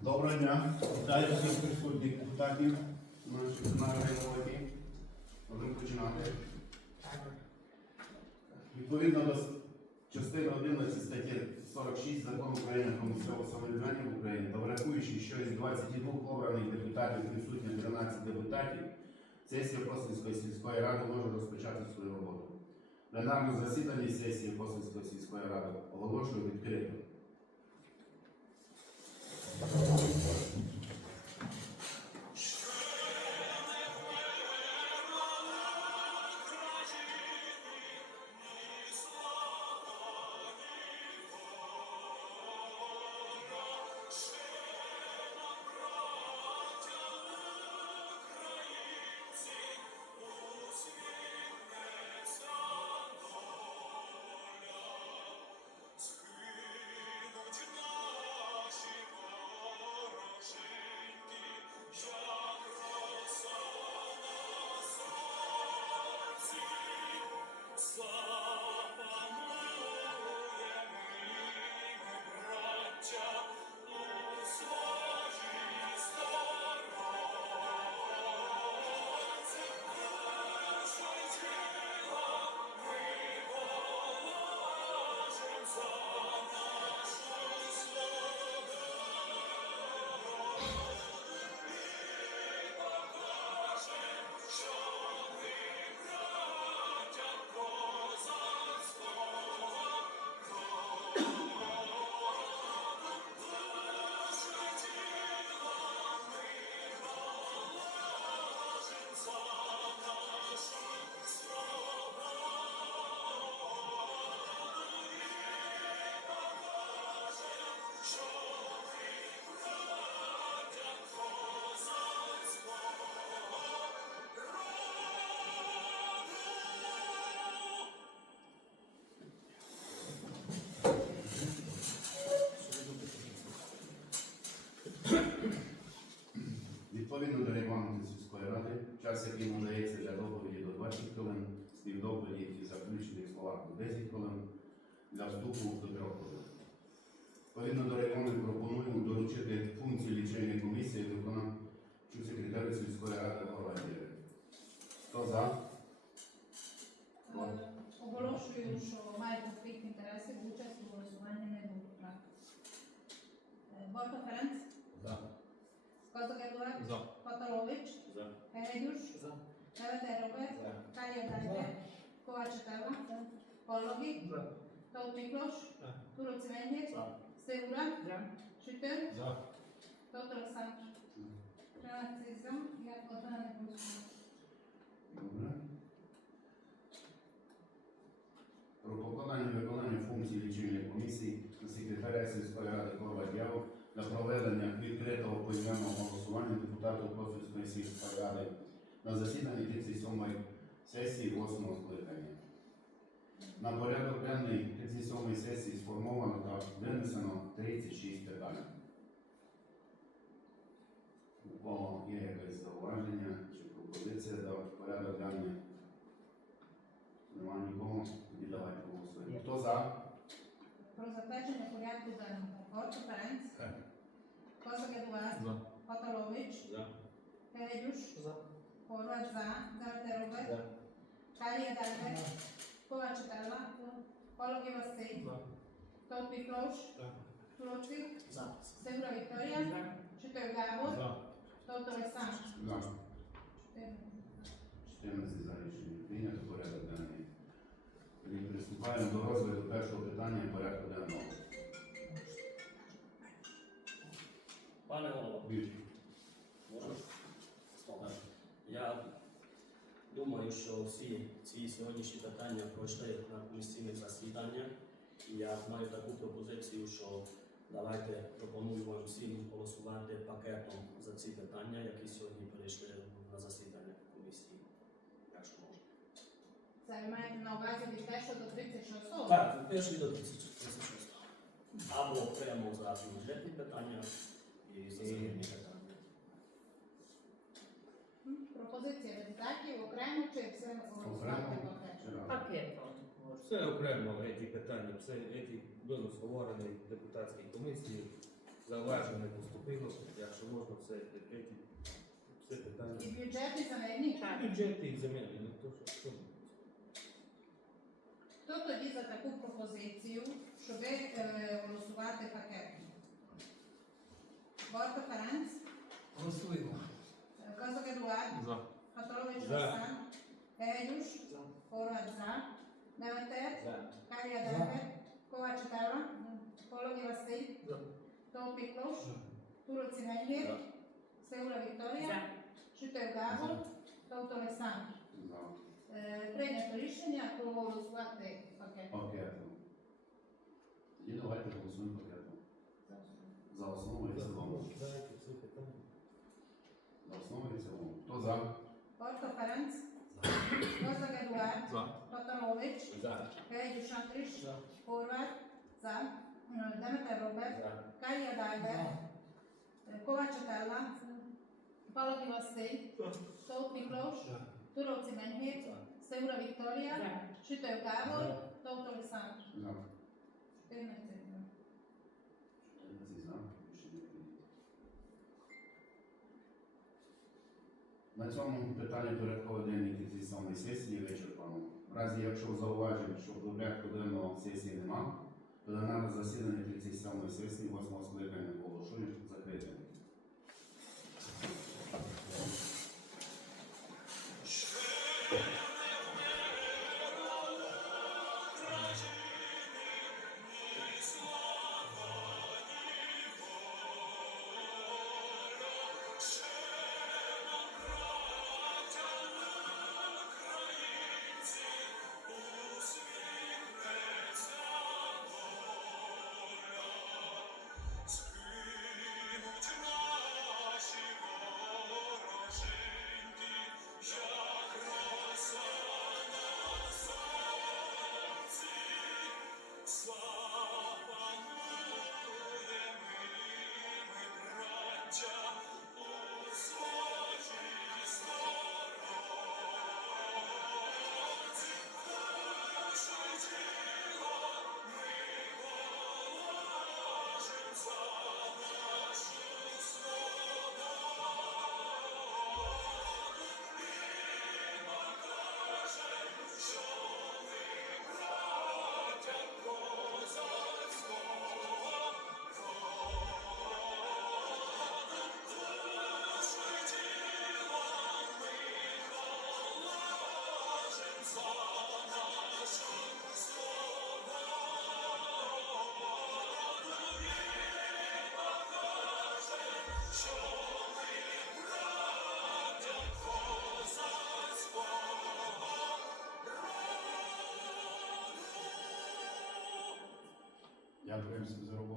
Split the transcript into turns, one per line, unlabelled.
Доброго дня. Вітаю всіх присутніх депутатів нашої пленарної роботі. Можемо починати. Відповідно до частини 11 статті 46 Закону України про місцеве самоврядування в Україні та врахуючи, що із 22 обраних депутатів присутні 13 депутатів, сесія Косинської сільської ради може розпочати свою роботу. Пленарне засідання сесії Косинської сільської ради оголошую відкритим. Відповідно до регламенту сільської ради, час, який надається для доповіді до 20 хвилин, співдоповіді і заключених словах до 10 хвилин, для вступу до 3 хвилин. Відповідно до регламенту пропонуємо доручити функцію лічильної комісії виконавчу
Ejusz?
Za. Naleterówek? Za. Kaniatańkę? Kołaczykawa? Za. Polowik? Za. Kołtyklosz? Za. Turocymendiek? Za. Seura? Za. Szyter? Za. Doktor Sancz. Za. Relacje jak oddane засіданні 37-ї сесії 8-го скликання. На порядок денний 37-ї сесії сформовано та винесено 36 питань. У кого є
Starije
dađe, Kovač Trla, Olog Ivasej, Topi Kloš, Kločvik, Sebra Viktorija, Čutoj se za rješenje
pitanja do
dana.
Do razvoja pitanja dana. Що всі ці сьогоднішні питання пройшли на комісійних засіданнях. І я маю таку пропозицію, що давайте пропоную вам всім голосувати пакетом за ці питання, які сьогодні перейшли на засідання комісії. Якщо можна.
Це ви маєте на увазі від 1 до 36?
Так, від першої до 36. Або окремо за бюджетні питання і за земельні питання.
Пропозиція депутатів окремо чи все?
Пакетом.
Все окремо ці питання, все ці були зговорені в депутатській комісії. Зауважень поступило, якщо можна все третє, все питання.
І бюджетний земельний.
Бюджети і земельні, ну то що, що?
Хто тоді за таку пропозицію, щоб е, голосувати пакетом? Борко Ференц,
Голосуємо.
Razo Eduardo.
За. Патолович
Хасан. Ерюш. Коран за. Наватер. За. Карија Давер. Ковач Тава. Пологи Васил. За. Топи Клош. Туро Цимелјер. Сеула Викторија. Шутер Габор. Тото Александр.
Пренето
рішення, коли можу слати пакетом.
Пакетом. І давайте голосуємо пакетом. За основу і за основу.
Дайте все питання.
За основу і в цілому. Хто за?
Борко Ференц, Казак Едуард,
За.
Хатолович,
За.
Гедюш Андріш,
За.
Хорват, за, Е, Деметер Роберт,
За.
Карія Дайбе, Ковач Тела, Пологи Василь, Топ Піклош, Туровці Менгір, Сеула Вікторія, Шутер Габо, Товто Олександр.
За. На цьому питання порядкової денної цієї самої сесії вичерпано. В разі, якщо зауважень, що в порядку денного сесії нема, на засідання 37 сесії services at all.